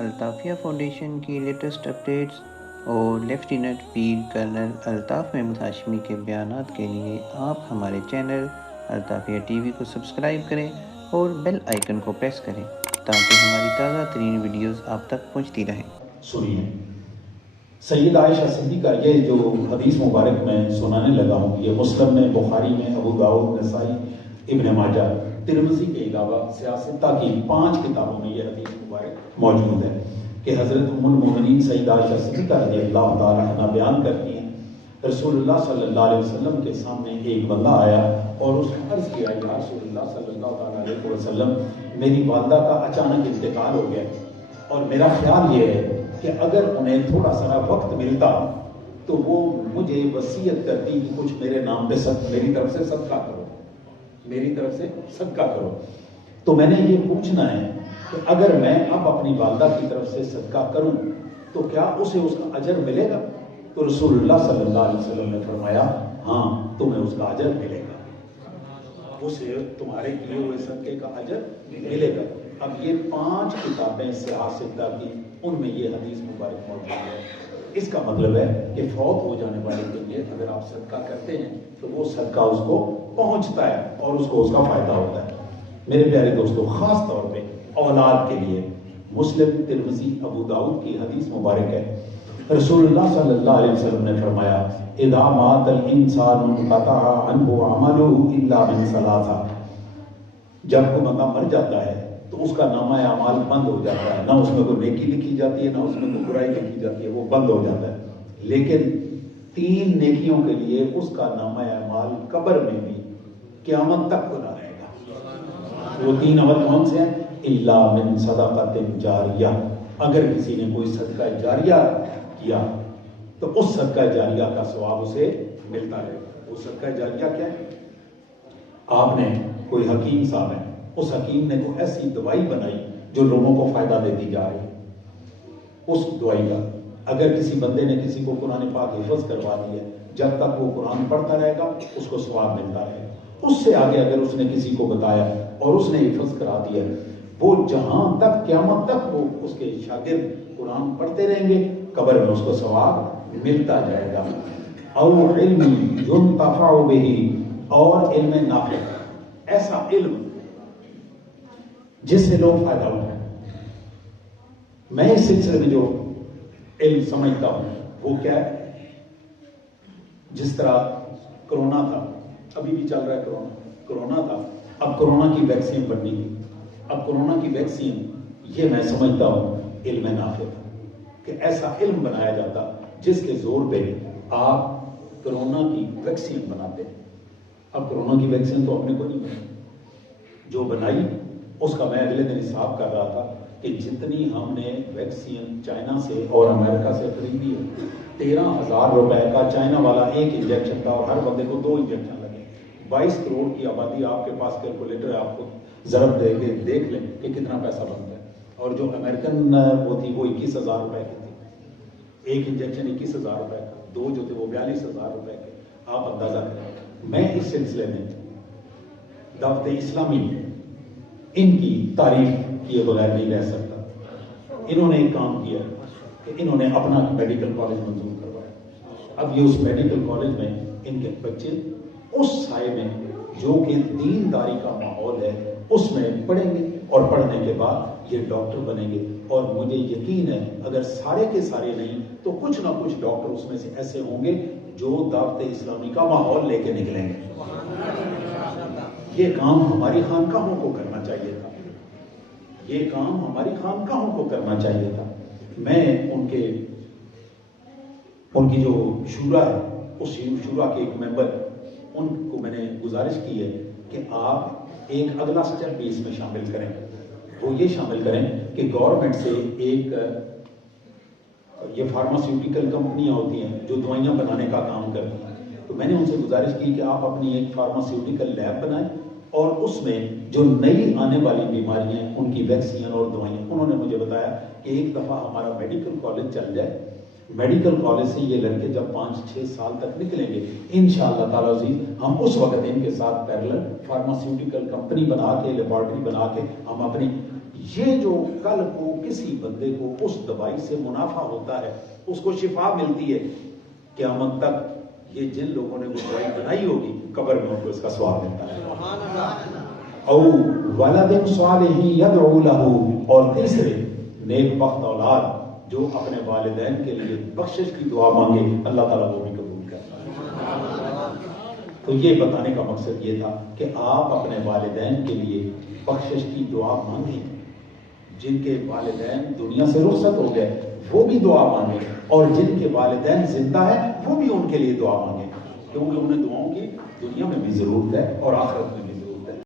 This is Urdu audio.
الطافیہ فاؤنڈیشن کی لیٹسٹ اپڈیٹس اور لیفٹیننٹ پیر کرنل الطاف محمود ہاشمی کے بیانات کے لیے آپ ہمارے چینل الطافیہ ٹی وی کو سبسکرائب کریں اور بیل آئیکن کو پریس کریں تاکہ ہماری تازہ ترین ویڈیوز آپ تک پہنچتی رہیں۔ سنیے، سید عائشہ صدیقہ یہ جو حدیث مبارک میں سنانے لگا ہوں یہ مسلم میں، بخاری میں، ابو داؤد، نسائی، ابن ماجہ، ترمذی کے علاوہ سیاستہ کی 5 کتابوں میں یہ حدیث مبارک موجود ہے کہ حضرت ام المومنین سید عائشہ صدیقہ رضی اللہ تعالی عنہ بیان کرتی ہیں، رسول اللہ صلی اللہ علیہ وسلم کے سامنے ایک بندہ آیا اور اس نے عرض کیا، یا رسول اللہ صلی اللہ تعالی علیہ وسلم، میری والدہ کا اچانک انتقال ہو گیا اور میرا خیال یہ ہے کہ اگر انہیں تھوڑا سا وقت ملتا تو وہ مجھے وصیت کرتی کہ کچھ میرے نام پہ میری طرف سے صدقہ کرو، میری طرف سے صدقہ کرو۔ تو میں نے یہ پوچھنا ہے کہ اگر میں اب اپنی والدہ کی طرف سے صدقہ کروں تو کیا اسے اس کا اجر ملے گا؟ تو رسول اللہ صلی اللہ علیہ وسلم نے فرمایا، ہاں تمہیں اس کا اجر ملے گا، اسے تمہارے کیے ہوئے صدقے کا اجر ملے گا۔ اب یہ 5 کتابیں سیاستہ کی، ان میں یہ حدیث مبارک موجود ہے۔ اس کا مطلب ہے کہ فوت ہو جانے والے کے لیے اگر آپ صدقہ کرتے ہیں تو وہ صدقہ اس کو پہنچتا ہے اور اس کو اس کا فائدہ ہوتا ہے۔ میرے پیارے دوستو، خاص طور پہ اولاد کے لیے مسلم، ترمذی، ابو داؤد کی حدیث مبارک ہے، رسول اللہ صلی اللہ علیہ وسلم نے فرمایا، اذا مات الانسان انقطع عنہ عمله الا من ثلاثہ، جب کوئی بندہ مر جاتا ہے تو اس کا نامہ اعمال بند ہو جاتا ہے، نہ اس میں کوئی نیکی لکھی جاتی ہے، نہ اس میں کوئی برائی لکھی جاتی ہے، وہ بند ہو جاتا ہے۔ لیکن 3 نیکیوں کے لیے اس کا نامہ اعمال قبر میں بھی قیامت تک کھلا رہے گا۔ وہ 3 عمل کون سے ہیں؟ الا من صدقۃ جاریہ، اگر کسی نے کوئی صدقہ جاریہ کیا تو اس صدقہ جاریہ کا ثواب اسے ملتا رہے گا۔ وہ صدقہ جاریہ کیا ہے؟ آپ نے کوئی حکیم صاحب ہے، اس حکیم نے کوئی ایسی دوائی بنائی جو لوگوں کو فائدہ دیتی جا رہی ہے، اس دوائی کا اگر کسی بندے نے کسی کو قرآن پاک حفظ کروا دیا، جب تک وہ قرآن پڑھتا رہے گا اس کو ثواب ملتا رہے گا۔ اس سے آگے اگر اس نے کسی کو بتایا اور اس نے حفظ کرا دیا، وہ جہاں تک قیامت تک وہ اس کے شاگرد قرآن پڑھتے رہیں گے، قبر میں اس کو ثواب ملتا جائے گا۔ او علم ينتفع به، اور علم نافع، ایسا علم جس سے لوگ فائدہ اٹھائیں۔ میں اس سلسلے میں جو علم سمجھتا ہوں وہ کیا ہے؟ جس طرح کرونا تھا، ابھی بھی چل رہا ہے کرونا تھا، اب کرونا کی ویکسین بننی تھی، اب کرونا کی ویکسین، یہ میں سمجھتا ہوں علم نافع تھا کہ ایسا علم بنایا جاتا جس کے زور پہ آپ کرونا کی ویکسین بناتے ہیں۔ اب کرونا کی ویکسین تو اپنے کو نہیں بنائی، جو بنائی اس کا میں اگلے دن حساب کر رہا تھا کہ جتنی ہم نے ویکسین چائنا سے اور امریکہ سے خریدی ہے، 13,000 روپے کا چائنا والا ایک انجیکشن تھا اور ہر بندے کو 2 انجیکشن لگے۔ 22 کروڑ کی آبادی، آپ کے پاس کیلکولیٹر ہے، آپ کو ضرب دے کے دیکھ لیں کہ کتنا پیسہ بنتا ہے۔ اور جو امریکن وہ تھی وہ 21,000 روپے کی تھی، ایک انجیکشن 21,000 روپے کا، 2 جو تھے وہ 42,000 روپے کے۔ آپ اندازہ کریں۔ میں اس سلسلے میں دعوت اسلامی ان کی تعریف کیے بغیر نہیں رہ سکتا۔ انہوں نے ایک کام کیا کہ انہوں نے اپنا میڈیکل کالج منظور کروایا۔ اب یہ اس میڈیکل کالج میں ان کے بچے اس سائے میں جو کہ دینداری کا ماحول ہے اس میں پڑھیں گے اور پڑھنے کے بعد یہ ڈاکٹر بنیں گے۔ اور مجھے یقین ہے اگر سارے کے سارے نہیں تو کچھ نہ کچھ ڈاکٹر اس میں سے ایسے ہوں گے جو دعوت اسلامی کا ماحول لے کے نکلیں گے۔ یہ کام ہماری خانقاہوں کو کرنا چاہیے تھا، یہ کام ہماری خانقاہوں کو کرنا چاہیے تھا۔ میں ان کی جو شورا ہے، اس شورا کے ایک ممبر، ان کو میں نے گزارش کی ہے کہ آپ ایک اگلا سٹیپ بھی اس میں شامل کریں۔ وہ یہ شامل کریں کہ گورنمنٹ سے ایک، یہ فارماسیوٹیکل کمپنیاں ہوتی ہیں جو دوائیاں بنانے کا کام کرتی ہیں، تو میں نے ان سے گزارش کی کہ آپ اپنی ایک فارماسیوٹیکل لیب بنائیں اور اس میں جو نئی آنے والی بیماریاں ہیں ان کی ویکسین اور دوائیاں۔ انہوں نے مجھے بتایا کہ ایک دفعہ ہمارا میڈیکل کالج چل جائے، میڈیکل کالج سے یہ لڑکے جب 5-6 سال تک نکلیں گے انشاءاللہ تعالی عزیز، ہم اس وقت ان کے ساتھ پیرلل فارماسیوٹیکل کمپنی بنا کے، لیبارٹری بنا کے ہم اپنی یہ جو کل کو کسی بندے کو اس دوائی سے منافع ہوتا ہے، اس کو شفا ملتی ہے، قیامت تک یہ جن لوگوں نے وہ دوائی بنائی ہوگی قبر میں ان کو اس کا ثواب ملتا ہے۔ او ولد صالح یدعو لہ، اور تیسرے نیک بخت اولاد جو اپنے والدین کے لیے بخشش کی دعا مانگے، اللہ تعالیٰ وہ بھی قبول کرتا ہے۔ تو یہ بتانے کا مقصد یہ تھا کہ آپ اپنے والدین کے لیے بخشش کی دعا مانگیں، جن کے والدین دنیا سے رخصت ہو گئے وہ بھی دعا مانگیں، اور جن کے والدین زندہ ہیں وہ بھی ان کے لیے دعا مانگیں، کیونکہ انہیں دعاؤں کی دنیا میں بھی ضرورت ہے اور آخرت میں بھی